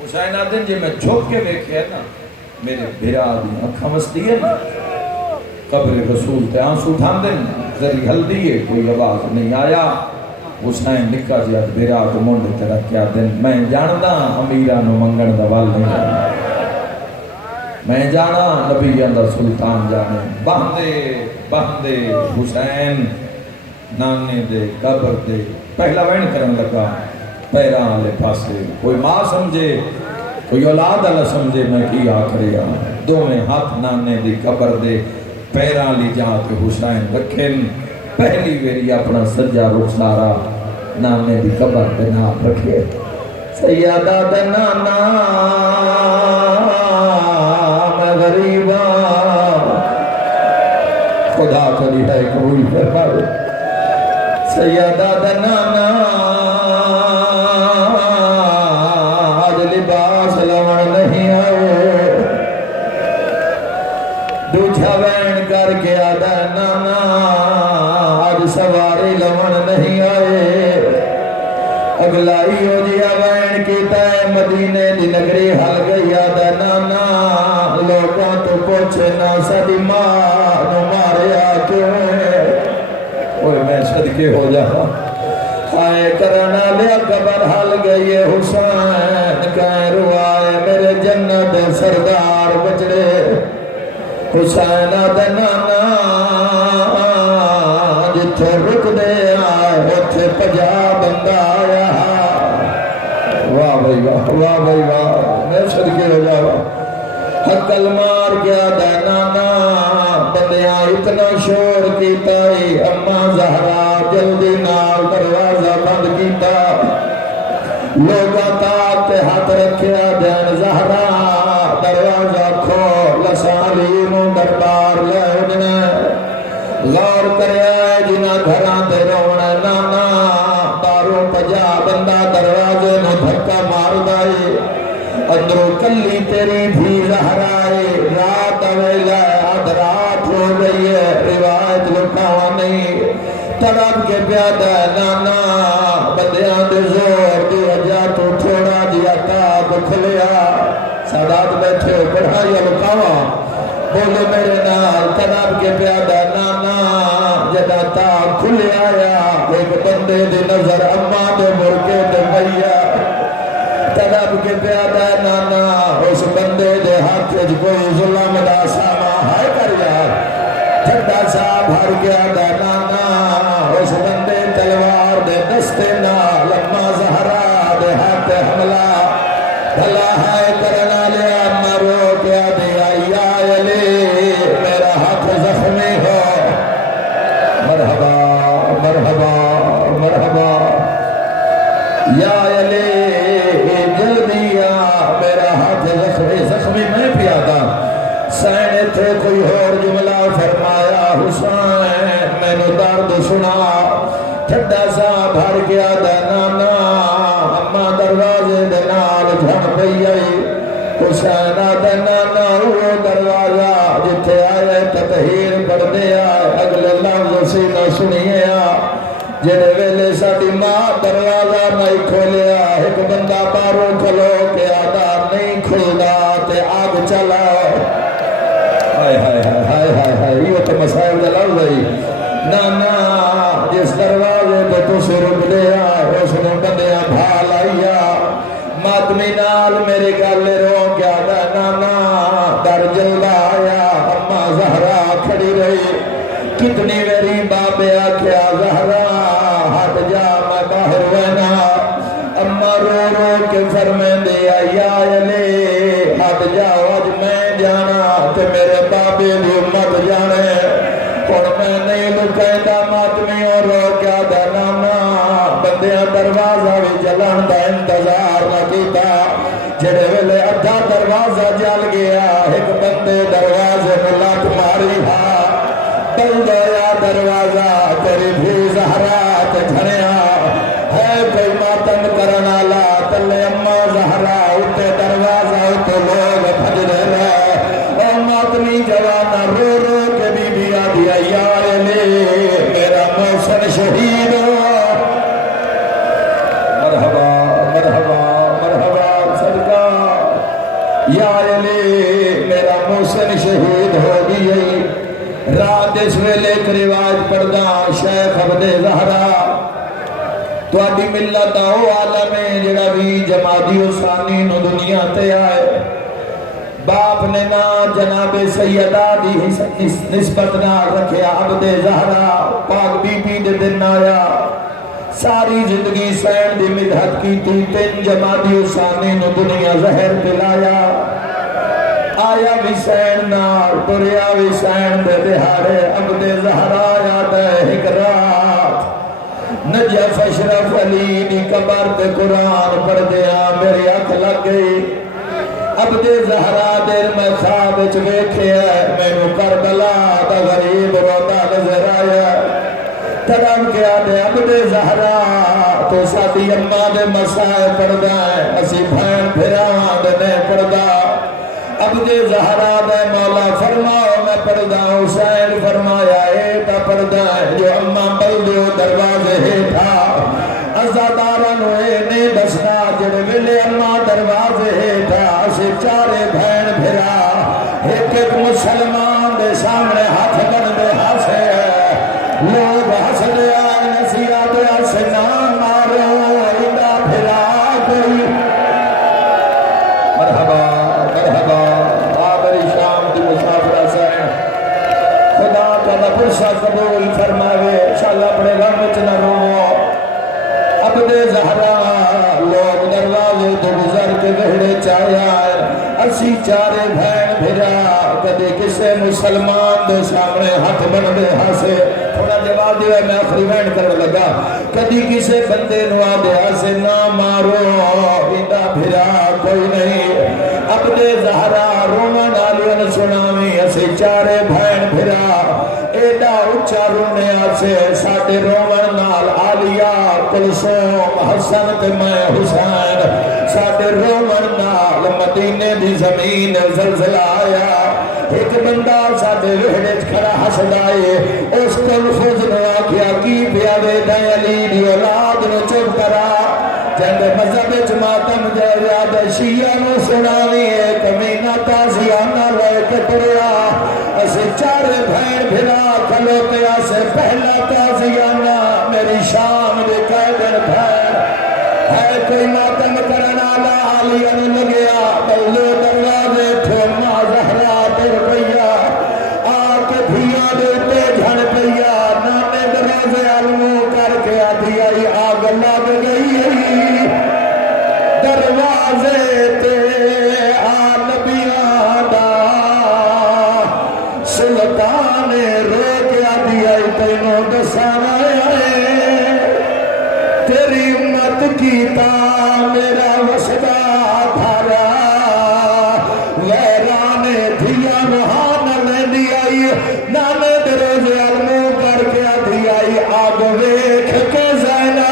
حسین آدھن جی میں چھپ کے ویکھے نا میرے بھیرا دی اکھاں وستی ہے نا قبر رسول تے آنسو ٹھان دن ذری ہلدی ہے کوئی آواز نہیں آیا حسین نکا جی بھیرا تو مونڈے تے رکھیا دن میں جاندہ امیرہ نو منگن دا وال نہیں جانا میں جانا نبی اندر سلطان جانے بہندے حسین نانے دے قبر دے پہلا وین کرن لگا پیران والے پاسے کوئی ماں سمجھے کوئی اولاد اللہ سمجھے میں کی آکھرے دو میں ہاتھ نانے دی قبر دے پیران لی جاتے حسین رکھن پہلی ویری اپنا سجا رخسارا نانے دی قبر دے نام رکھے سیادہ دے نانا میں غریبا خدا کری ہے کوئی فرمائے سیادہ دے نانا آج لباس لون نہیں آئے دوجھا وین کر کے آدھا نانا آج سواری لون نہیں آئے اگلائی ہو جیا وین کی تے مدینے دی نگری حل گئی آدھا نانا لوگوں تو پوچھنا سدی ماں نو ماریا کیوں ہے اوہ میں صدقے ہو جاؤں آئے کرنا لیا قبر حل گئی حسین کہیں روائے میرے جنت سردار بچڑے حسین آدھے نانا جتھے رک دے آئے اتھے پجا بندہ آیا واہ بھائی واہ میں صدقے ہو جاؤں حقل مار گیا دے نانا بندیاں اتنا شور کیتا ہی اماں زہرا جلدی نال دروازہ بند کیتا لوگاں تاکتے ہاتھ رکھیا دین زہرا دروازہ کھول لسالی نو دربار لے اڑنے غور کریا جنہ گھران دے رونے نانا داروں پجا بندہ دروازے نو دھکا مار دائی اندروں کلی تیری بھی زہرائے رات ویلہ آدھ رات ہو گئی ہے روایت لکھاوا نہیں تڑپ کے پیادہ نانا بندیاں دے زور دی اجا تو تھوڑا دیا تاب کھلیا سادات بیٹھے ہو پڑھائی لکھاوا بولے میرے نال تڑپ کے پیادہ نانا جدا تاب کھلے آیا ایک بندے دی نظر اماں دے مرکے دے بھیا تڑپ کے پیادہ نانا اس بندے دے ہاتھ جو کوئی ظلم دا ساما ہائے کر یار ٹھڈا سا بھر گیا دا نانا اس بندے تلوار دے دستے نال اماں زہرا دے ہاتھ حملہ بھلا ہائے کرنا لیا مرو کیا دیا یا علی میرا ہاتھ زخمی ہو مرحبا مرحبا مرحبا یا علی جلدیا میرا ہاتھ زخمی میں پیادا سینے تھے کوئی اور جملہ فرمایا حسین میں نے درد سنا ٹھڈا سا بھر گیا دے نانا اماں دروازے دے نال جھڑ پئی آئی حسین دے نانا وہ دروازہ جتھے آئے تطہیر پڑھ دے آئے اگلے لفظ سی نہ سنیے جڑے ویلے ساڑی ماں دروازہ نہیں کھولیا ایک بندہ باروں کھلو کے آدھا نہیں کھلدا تے آگ چلا ہائے ہائے ہائے ہائے ہائے یہ تو مسائل دا لفظ ہے نانا جس دروازے پہ تو سے رک دیا اس نے بندیاں بھال آئیا ماتمی نال میرے گالے رو کیا دا نانا در جلدہ آیا اماں زہرا کھڑی رہی کتنی میری بابے آکھیا زہرا ہٹ جا میں باہر وینا اماں رو رو کے فرمین دیا یا علی ہٹ جا آج میں جانا تے میرے بابے دی امت جانے اور میں نہیں لکھائندہ ماتمی اور رو کیا دا نانا بندیاں دروازہ بھی جلان دا انتظار نہ کیتا جڑے ویلے ادھا دروازہ جل گیا ایک بندے دروازے میں لات ماری بل دیا دروازہ تیری بھی زہرات جھڑیا ہے کوئی ماتم کرنا لا تلے اماں زہرا اٹھے دروازہ اٹھے لوگ بھج رہے اور ماتمی جوانا رو رو کے بی بی آدھیا یا علی میرا محسن شہید مرحبا مرحبا مرحبا صدقہ رات اس ویلے ایک روایت پڑھدا شیخ عبد زہرا تواڈی ملت دا او عالم ہے جڑا بھی جمادی ثانی نو دنیا تے آئے باپ نے نا جناب سیدہ دی نسبت نہ رکھیا عبد زہرا پاک بی بی دے دن آیا ساری زندگی سین دی مدحت کی تھی تین جمادی ثانی نو دنیا زہر پلایا آیا بھی سین نار تریا بھی سین دے دہارے عبد زہرا یاد ہے ایک رات نجف اشرف علی نی قبر تے قرآن پڑھ دیا میری اکھ لگ گئی عبد زہرا دیر میں خواب وچ ویکھیا مینو کربلا دا غریب روتا نظر آیا تڑپ گیا دے عبد زہرا تو ساتھی اماں دے مسائے پڑھدا ہے اسی بھین پھراواں دے نہیں پڑھدا عبد زہرا دے مولا فرماؤ میں پڑھدا حسین فرمایا اے تا پڑھدا ہے جو اماں بلدیو دروازے ہیٹھا ازادارہ نو اے نے دسنا جڑے ویلے اماں دروازے ہیٹھا اسے چارے بھین بھرا ایک ایک مسلمان دے سامنے ہاتھ بن دے ہاسے لوگ ہس دیا نصیحت سے نام مارو ایدہ بھرا کوئی مرحبا مرحبا آبری شام دی مسافرہ سے خدا تعالیٰ پرسہ قبول فرماوے انشاءاللہ اپنے غم وچ نہ رو عبد زہرا لوگ دروازے تو گزر کے گھڑے چاہیا اسی چارے بھین بھرا کدے کسے مسلمان دے سامنے ہاتھ بن دے ہاسے تھوڑا جواب دیوے میں آخری وینڈ کرنے لگا کدی کسے بندے نوا دے ہاسے نہ مارو ایدہ بھرا کوئی نہیں عبد زہرا رومن آلیون سنامی اسی چارے بھین بھرا ایڈا اچھا رونے آسے ساٹے رومن نال آلیا کلثوم حسن تے میں حسین ساٹے رومن نال مدینے دی زمین زلزلہ آیا ایک بندہ ساٹے وحڑے کھڑا حسد آئے اس کلفظ نے آکھیا کی پیاوے دائیں علی دی اولاد نے چپ کرا جنگ مذہب جماعتم جائیاد شیعہ نو سناوی ایک مینہ تازیانہ لے کے پڑیا اسے چارے بھین بھرا کھلوتے اسے پہلا تازیانہ میری شام دے قیدن بھین ہے کوئی ماتم کرنا لا آلیا نے لگیا بلو دروازے تھو ماں زہرا در پیا آکے دھیا دیتے جھڑ پیا نانے دروازے علمو کر کے آدھی آگ لگ گئی دروازے تے آنبیاں دا سلطان رو کے آدھی تینوں دسانا تیری امت کیتا میرا وسدا دھارا ویران دھیا مہان لیندی آئی نانے دروازے علمو کر کے آدھی آگ ویکھ کے زینہ